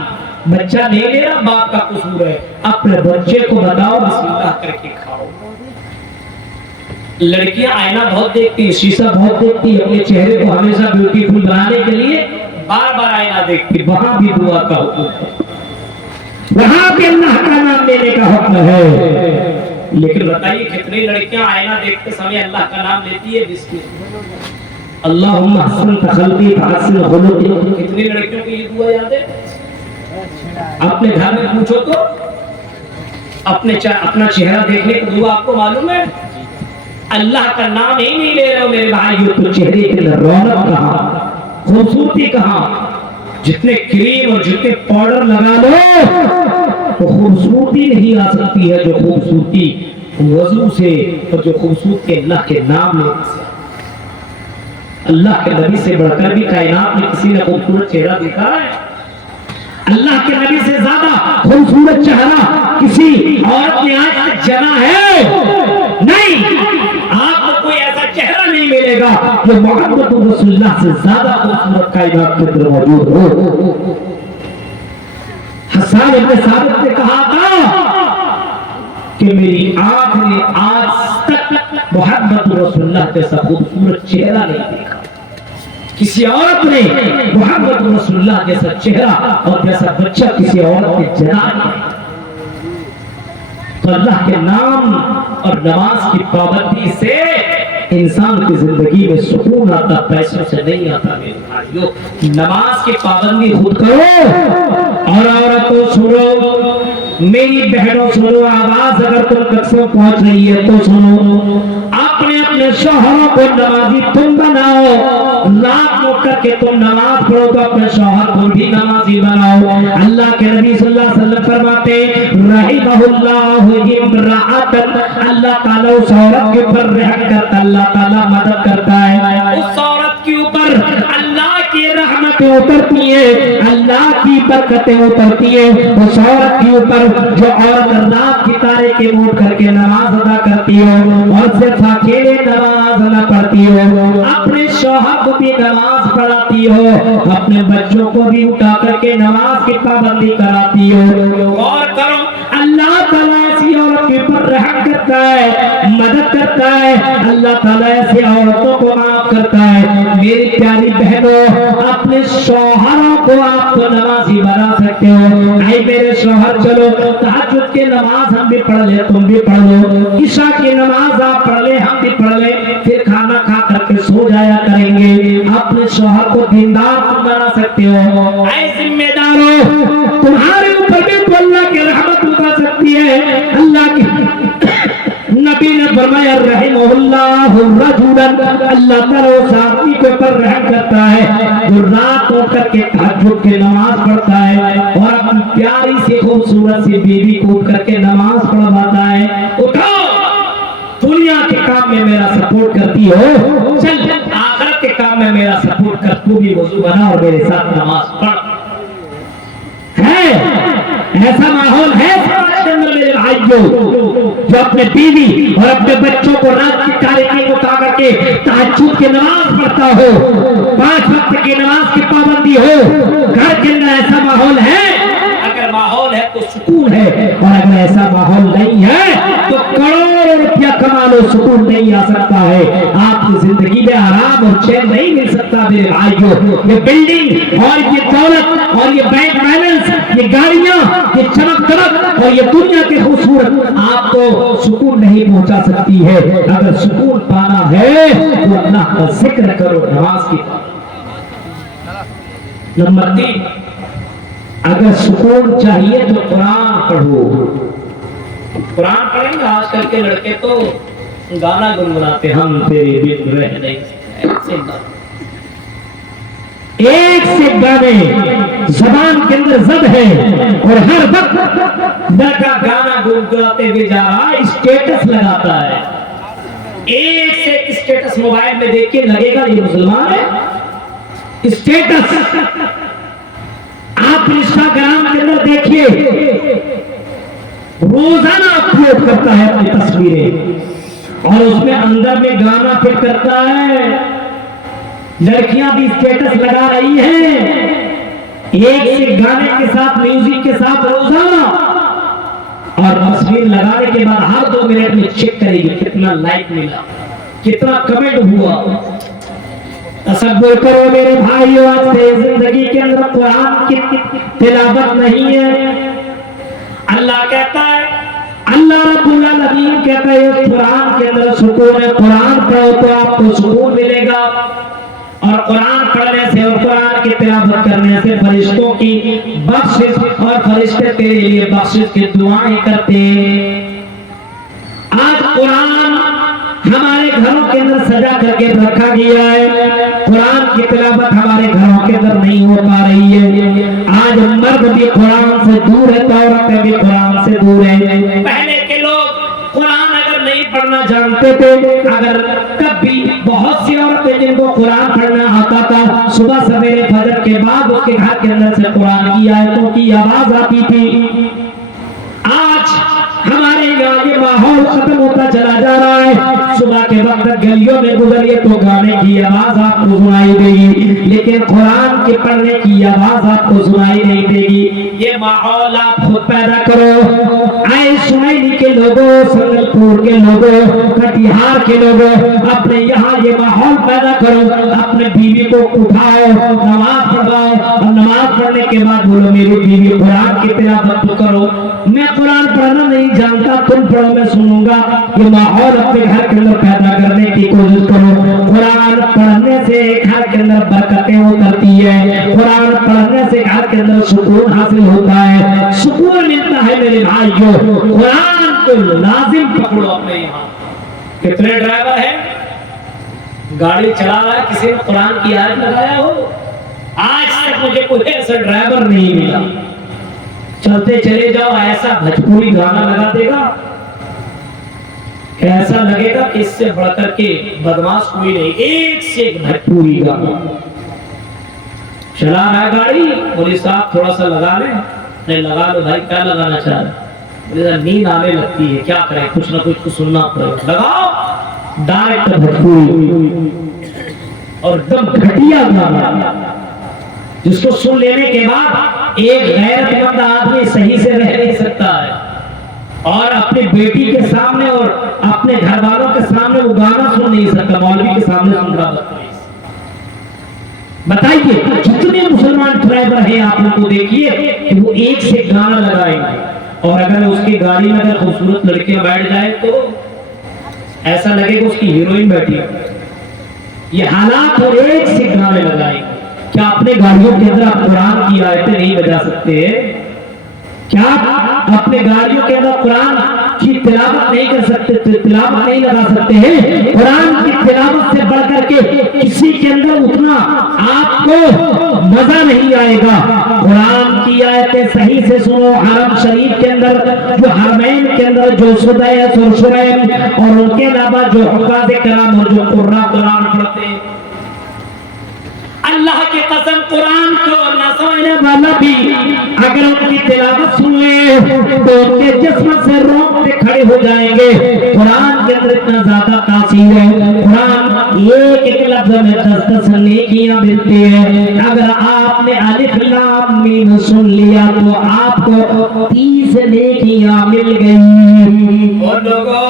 बच्चा नहीं ले रहा, बाप का कसूर है। अपने बच्चे को बताओ बिस्मिल्लाह करके खाओ। लड़कियां आईना बहुत देखती है, शीशा बहुत देखती है, अपने चेहरे को हमेशा ब्यूटीफुल बनाने के लिए बार बार आईना देखती, वहां भी दुआ का हुक्म है, वहां भी अल्लाह का नाम लेने का हुक्म है। लेकिन बताइए कितनी लड़कियां आईना देखते समय अल्लाह का नाम लेती है, जिसकी अल्लाहुम्मा हसन तखल्ली फहसन खुलुकी। कितनी लड़कियों को ये दुआ याद है? अपने घर में पूछो तो अपना चेहरा देखने की दुआ आपको मालूम है? अल्लाह का नाम ही नहीं ले रहे हो मेरे भाइयों तो चेहरे के रौनक कहाँ, खूबसूरती कहाँ? जितने क्रीम और जितने पाउडर लगा लो तो खूबसूरती नहीं आ सकती है जो खूबसूरती वजू से और जो खूबसूरती अल्लाह के नाम लेने से। अल्लाह के नबी से बढ़कर भी कायनात में किसी ने खूबसूरत चेहरा देखा है? अल्लाह के नबी से ज्यादा खूबसूरत चेहरा किसी औरत ने आज तक जना है? नहीं। आपको कोई ऐसा चेहरा नहीं मिलेगा जो मोहम्मद रसूलुल्लाह से ज्यादा खूबसूरत कायनात के अंदर मौजूद हो। हसन इब्न साबित ने कहा था कि मेरी आंख ने आज तक मोहम्मद रसूलुल्लाह जैसा खूबसूरत चेहरा नहीं देखा। किसी औरत ने मोहम्मद रसूलुल्लाह जैसा चेहरा और जैसा बच्चा किसी औरत ने जना नहीं। تو اللہ کے نام اور نماز کی پابندی سے انسان کی زندگی میں سکون آتا، پیسوں سے نہیں آتا میرے بھائیو۔ نماز کی پابندی خود کرو، اور عورتوں سنو، میری بہنوں سنو، آواز اگر تم تک سے پہنچ رہی ہے تو سنو، اپنے اپنے شوہروں کو نمازی تم بناؤ، رات کو کر کے تم نماز پڑھو تو اپنے شوہر کو بھی نمازی بناؤ۔ اللہ کے نبی صلی اللہ علیہ وسلم فرماتے رحمہ اللہ امرأۃ، اللہ تعالیٰ اس عورت کے اوپر رحم کرتا، اللہ تعالیٰ مدد کرتا ہے، اس عورت کے اوپر اللہ کی رحمتیں اترتی ہیں، اللہ کی برکتیں اترتی ہیں اس عورت کے اوپر جو عورت رات کی تاریکی میں اٹھ کر کے نماز ادا کرتی ہو، اور صرف اکیلے نماز نہ پڑھتی ہو، اپنے شوہر کو بھی نماز پڑھاتی ہو، اپنے بچوں کو بھی اٹھا کر کے نماز کی پابندی کراتی ہو، اور کرو اللہ تعالیٰ ایسی عورت کے اوپر رحم کرتا ہے، مدد کرتا ہے، اللہ تعالیٰ ایسی عورتوں کو معاف کرتا ہے۔ میری پیاری بہنوں، اپنے شوہروں کو آپ کو نمازی بنا سکتے ہو۔ اے میرے شوہر، چلو تہجد کی نماز ہم بھی پڑھ لیں، تم بھی پڑھ لو، عشاء کی نماز آپ پڑھ لیں، ہم بھی پڑھ لیں، پھر کھانا کھا کر کے سو جایا کریں گے۔ اپنے شوہر کو دیندار تم بنا سکتے ہو۔ اے ذمہ دارو، تمہارے اوپر بھی تو اللہ کی رحمت اتر سکتی ہے۔ اللہ کی نبی نے فرمایا رحمہ اللہ الرجل، اللہ تعالیٰ اس آدمی کے اوپر رحم کرتا ہے جو رات اٹھ کر کے تہجد کی نماز پڑھتا ہے اور اپنی پیاری سی خوبصورت سی بیوی کو اٹھ کر کے نماز پڑھواتا ہے۔ اٹھو، دنیا کے کام میں میرا سپورٹ کرتی ہو، چل آخرت کے کام میں میرا سپورٹ کر، تو بھی وضو بنا اور میرے ساتھ نماز پڑھ۔ ہے ایسا ماحول ہے سماج کے اندر میرے بھائیوں، جو اپنے بیوی اور اپنے بچوں کو رات کی تاریکی کو اٹھا کر کے تہجد کی نماز پڑھتا ہو، 5 وقت کی نماز کی پابندی ہو، گھر کے اندر ایسا ماحول ہے؟ اگر ماحول ہے تو سکون ہے، اور اگر ایسا ماحول نہیں ہے تو کروڑوں روپیہ کما لو، سکون نہیں آ سکتا ہے، آپ کی زندگی میں آرام اور چین نہیں مل سکتا میرے بھائیوں۔ یہ بلڈنگ اور یہ دولت اور یہ بینک بیلنس، یہ گاڑیاں، یہ چمک دمک اور یہ دنیا کی خوبصورت آپ کو سکون نہیں پہنچا سکتی ہے۔ اگر سکون پانا ہے تو اللہ کا ذکر کرو، نماز کی۔ نمبر 3، اگر سکون چاہیے تو قرآن پڑھو۔ قرآن پڑھیں گے، آج کل کے لڑکے تو گانا گنگناتے، ہم تیرے بن رہ نہیں سکتے، ایک سے گانے زبان کے اندر زد ہے، اور ہر وقت لڑکا گانا گنگناتے ہوئے جا رہا ہے، اسٹیٹس لگاتا ہے، ایک سے ایک اسٹیٹس موبائل میں دیکھ کے لگے گا یہ مسلمان ہے۔ اسٹیٹس آپ انسٹاگرام کے اندر دیکھیے، روزانہ اپلوڈ کرتا ہے اپنی تصویریں، اور اس میں اندر میں گانا فٹ کرتا ہے، لڑکیاں بھی اسٹیٹس لگا رہی ہیں، ایک سے گانے کے ساتھ، میوزک کے ساتھ روزانہ، اور تصویر لگانے کے بعد ہر 2 منٹ میں چیک کرے گی کتنا لائک ملا، کتنا کمنٹ ہوا۔ تصور کرو میرے بھائیو، آج سے زندگی کے اندر قرآن کی تلاوت نہیں ہے۔ اللہ کہتا ہے، اللہ رب العالمین کہتا ہے اس قرآن کے اندر سکون ہے، قرآن پڑھو تو آپ کو سکون ملے گا، اور قرآن پڑھنے سے اور قرآن کی تلاوت کرنے سے فرشتوں کی بخشش، اور فرشتے تیرے لیے بخشش کی دعائیں کرتے ہیں۔ آج قرآن ہمارے گھروں کے اندر سجا کر کے رکھا گیا ہے، قرآن کی تلاوت ہمارے گھروں کے اندر نہیں ہو پا رہی ہے۔ آج مرد بھی قرآن سے دور ہے، عورتیں بھی قرآن سے دور ہیں۔ پہلے کے لوگ قرآن اگر نہیں پڑھنا جانتے تھے، اگر کبھی بہت سی عورتیں جن کو قرآن پڑھنا آتا تھا، صبح سویرے فجر کے بعد اس کے گھر کے اندر سے قرآن کی آیتوں کی آواز آتی تھی۔ آج ہمارے یہاں یہ ماحول ختم ہوتا چلا جا رہا ہے، صبح کے وقت گلیوں میں گزریے تو گانے کی آواز آپ کو سنائی دے گی، لیکن قرآن کے پڑھنے کی آواز آپ کو سنائی نہیں دے گی۔ یہ ماحول آپ خود پیدا کرو۔ آئے سنائنی کے لوگوں، سنگل پور کے لوگوں، کٹیہار کے لوگوں، اپنے یہاں یہ ماحول پیدا کرو، اپنے بیوی کو اٹھاؤ، نماز پڑھاؤ، اور نماز پڑھنے کے بعد بولو میری بیوی قرآن کی تلاوت تو کرو۔ میں قرآن پڑھنا نہیں जानता, तुम पढ़ो मैं सुनूंगा। ये माहौल अपने घर के अंदर पैदा करने की कोशिश करो। कुरान पढ़ने से घर के अंदर बरकतें उतरती है, कुरान पढ़ने से घर के अंदर सुकून हासिल होता है, सुकून मिलता है। मेरे भाइयों, कुरान को लाजिम पकड़ो अपने यहाँ। कितने ड्राइवर हैं गाड़ी चला रहा है, किसी ने कुरान की आयत लगाया हो? आज तक मुझे कोई ऐसा ड्राइवर नहीं मिला। चलते चले जाओ, ऐसा भोजपुरी गाना लगा देगा, ऐसा लगेगा कि इससे बढ़कर के बदमाश कोई नहीं। एक से एक भोजपुरी गाना चला रहा है गाड़ी, बोले साहब थोड़ा सा लगा ले। नहीं लगा लो भाई, क्या लगाना चाह रहे? नींद आने लगती है, क्या करें, कुछ ना कुछ तो सुनना पड़ेगा। लगाओ डायरेक्ट भोजपुरी और एकदम घटिया गाना, जिसको सुन लेने के बाद एक गैरतमंद आदमी सही से रह नहीं सकता है, और अपनी बेटी के सामने और अपने घर वालों के सामने वो गाना सुन नहीं सकता, मौलवी के सामने सुन रहा। बताइए जितने मुसलमान ड्राइवर हैं आप लोग को देखिए कि वो एक से गाना लगाएंगे, और अगर उसकी गाड़ी में अगर खूबसूरत लड़कियां बैठ जाए तो ऐसा लगेगा उसकी हीरोइन बैठी है। ये हालात और एक से गाने लगाएंगे। क्या अपने गाड़ियों के अंदर आप कुरान की आयतें नहीं बजा सकते? क्या अपने गाड़ियों के अंदर कुरान की तिलावत नहीं कर सकते, तिलावत नहीं लगा सकते हैं? कुरान की तिलावत से बढ़कर के किसी के अंदर उतना आपको मजा नहीं आएगा। कुरान की आयतें सही से सुनो। हरम शरीफ के अंदर जो हरमैन के अंदर जो सुदैस और शुरैम और उनके अलावा जो हुफ़ाज़ किराम और जो कुर्रा कुरान पढ़ते हैं, अल्लाह की कसम कुरान को न समझने वाला भी अगर उनकी तिलावत सुन ले तो उनके जिस्म से रोंगटे खड़े हो जाएंगे। कुरान के अंदर इतना ज्यादा तासीर है। कुरान एक एक लफ्ज में 10-10 नेकियां मिलती है। अगर आपने अलिफ लाम मीम सुन लिया तो आपको 30 नेकियां मिल गई। और लोगों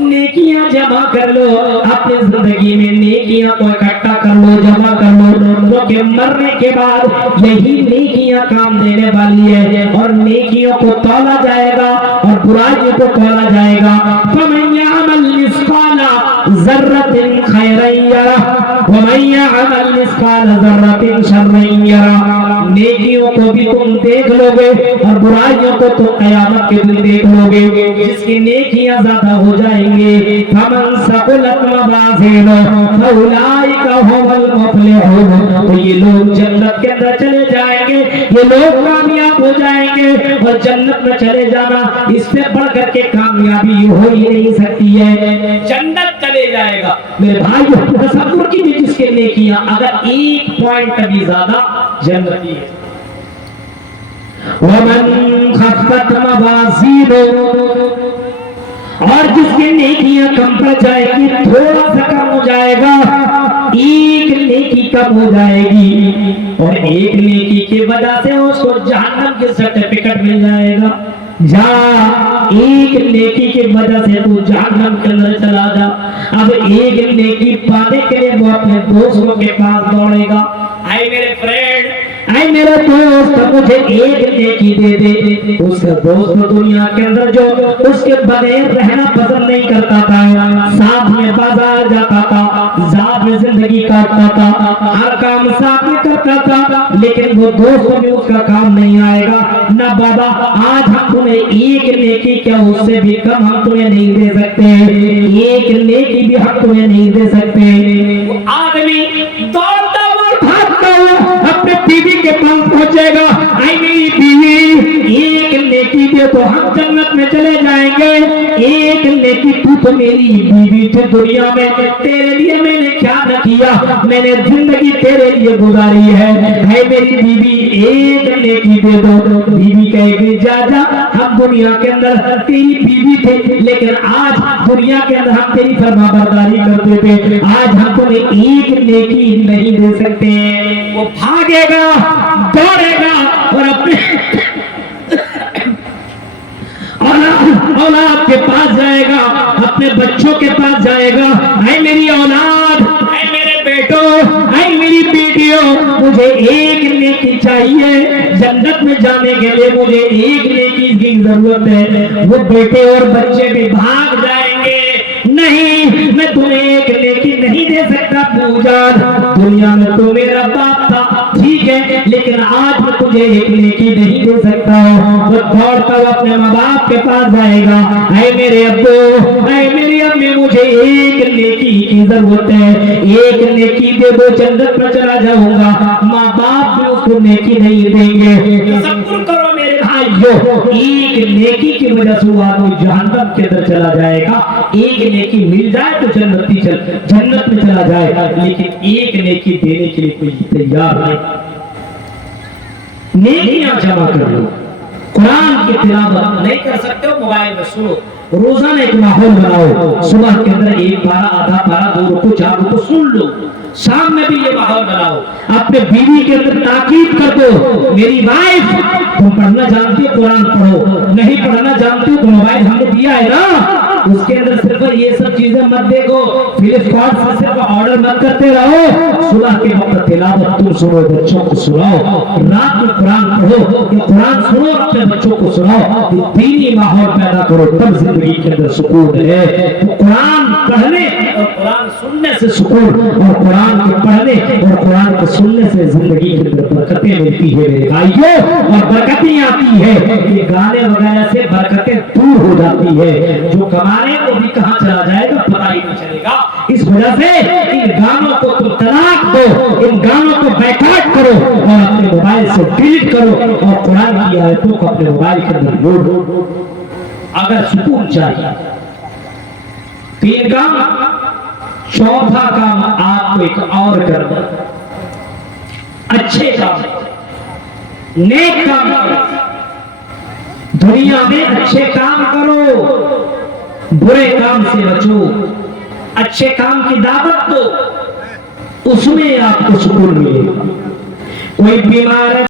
नेकियां जमा कर लो, अपनी जिंदगी में नेकियां को इकट्ठा कर लो, जमा कर लो, क्योंकि मरने के बाद यही नेकियां काम देने वाली है, और नेकियों को तौला जाएगा और बुराइयों को तौला जाएगा। फमन यअमल मिस्काला ज़र्रतिन खैरन यरा वमन यअमल मिस्काला ज़र्रतिन शर्रन यरा। नेकियों को भी तुम देख लोगे और बुराइयों को तो क़यामत के दिन देख लोगे। जिसकी नेकियां ज्यादा हो जाएंगे, फमन सक़ुलत मवाज़ीनुहु फउलाइका हुमुल मुफ़्लिहून, तो ये लोग जन्नत के अंदर चले जाएंगे, ये लोग कामयाब हो जाएंगे। और जन्नत में चले जाना, इससे बढ़कर के कामयाबी हो ही नहीं सकती है। जन्नत चले जाएगा। मेरे भाई तसव्वुर कीजिए, जिसके नेकियां अगर 1 पॉइंट भी ज्यादा जन्नती है। वमन खफ़्फ़त मवाज़ीनुहु, और जिसकी नेकियां कम पड़ जाएगी, थोड़ा सा कम हो जाएगा, एक नेकी कम हो जाएगी, और एक नेकी की वजह से उसको जहन्नम के सर्टिफिकेट मिल जाएगा। जा एक नेकी की वजह से तू जहन्नम के अंदर चला जा। अब एक नेकी पाने के लिए वो अपने दोस्तों के पास दौड़ेगा, आई मेरे फ्रेंड, ऐ मेरा दोस्त मुझे एक नेकी दे दे। उसका दोस्त दुनिया के अंदर जो उसके बगैर रहना पसंद नहीं करता था, साथ में बाजार जाता था, साथ में जिंदगी काटता था, हर काम साथ में करता था, लेकिन वो दोस्त भी उसका काम नहीं आएगा। ना बाबा, आज हम तुम्हें एक नेकी क्या उससे भी कम हम तुम्हें नहीं दे सकते, एक नेकी भी हम तुम्हें नहीं दे सकते। आदमी दौड़ता हुआ भागता हुआ अपने बीवी के पास पहुंचेगा, आई मेरी बीवी एक नेकी दे तो हम जन्नत में चले जाएंगे। एक नेकी तू तो मेरी बीवी थी दुनिया में, तेरे लिए मैंने क्या न किया, मैंने जिंदगी तेरे लिए गुजारी है मेरी बीवी, एक नेकी दे दो। बीवी कहेगी जा जा, हम दुनिया के अंदर तेरी बीवी थे, लेकिन आज दुनिया के अंदर हम तेरी फरमाबरदारी करते थे, आज हम तुम्हें एक नेकी नहीं दे सकते। वो भागेगा, दौड़ेगा और अपने औलाद के पास जाएगा, अपने बच्चों के पास जाएगा, ऐ मेरी औलाद, ऐ मेरे बेटो, ऐ मेरी बेटियों, मुझे एक नेकी نیکی چاہیے, جنت میں جانے کے لیے مجھے ایک نیکی کی ضرورت ہے. وہ بیٹے اور بچے بھی بھاگ جائیں گے, نہیں میں تمہیں ایک نیکی نہیں دے سکتا پوجا, دنیا میں تو میرا باپ تھا ٹھیک ہے, لیکن آج میں تجھے ایک نیکی نہیں دے سکتا ہوں. وہ دوڑ کر اپنے ماں باپ کے پاس جائے گا, اے میرے ابو, اے میری امی, مجھے ایک نیکی کی ضرورت ہے, ایک نیکی دے دو, جنت میں چلا جاؤں گا. ماں باپ بھی اس کو نیکی نہیں دیں گے. تصور کرو میرے بھائیو, ایک نیکی کی وجہ سے وہ آدمی جہنم کے اندر چلا جائے گا. ایک نیکی مل جائے تو جنت میں چلا جائے گا, لیکن ایک نیکی دینے کے لیے کوئی تیار نہیں. نیکیاں جمع کر لو. قرآن کی تلاوت نہیں کر سکتے ہو, موبائل میں سنو. روزانہ ایک ماحول بناؤ, صبح کے اندر ایک پارا, آدھا پارا, 2 رکوع, 4 رکوع سن لو. شام میں بھی یہ ماحول بناؤ. اپنے بیوی کے اندر تاکید کر دو, میری وائف تم پڑھنا جانتی ہو قرآن پڑھو, نہیں پڑھنا جانتی ہو تو موبائل ہم نے دیا ہے نا, اس کے اندر صرف یہ سب چیزیں مت دیکھو, فلپکارٹ سے صرف آرڈر مت کرتے رہو. صبح کے وقت تلاوت تم سنو, بچوں کو سناؤ. رات میں قرآن پڑھو, یہ قرآن سنو اور اپنے بچوں کو سناؤ. یہ دینی ماحول پیدا کرو, تب زندگی کے اندر سکون ہے. تو قرآن پڑھنے اور قرآن سننے سے سکون, اور قرآن کے پڑھنے اور قرآن کے سننے سے زندگی کے اندر برکتیں ملتی ہے میرے بھائیوں, اور برکتیں آتی ہے. یہ گانے وغیرہ سے برکتیں دور ہو جاتی ہے, جو کمانے کو بھی کہاں چلا جائے گا پتہ ہی نہیں چلے گا. اس وجہ سے ان گانوں کو تم طلاق دو, ان گانوں کو بیکاٹ کرو اور اپنے موبائل سے ڈیلیٹ کرو, اور قرآن کی آیتوں کو اپنے موبائل کے اندر لوڈ. اگر سکون چاہیے 3 کام, چوتھا کام آپ کو ایک اور کرنا, اچھے کام, نیک کام کرو. دنیا میں اچھے کام کرو, برے کام سے بچو. اچھے کام کی دعوت دو, اس میں آپ کو سکون ملے گا. کوئی بیمار ہے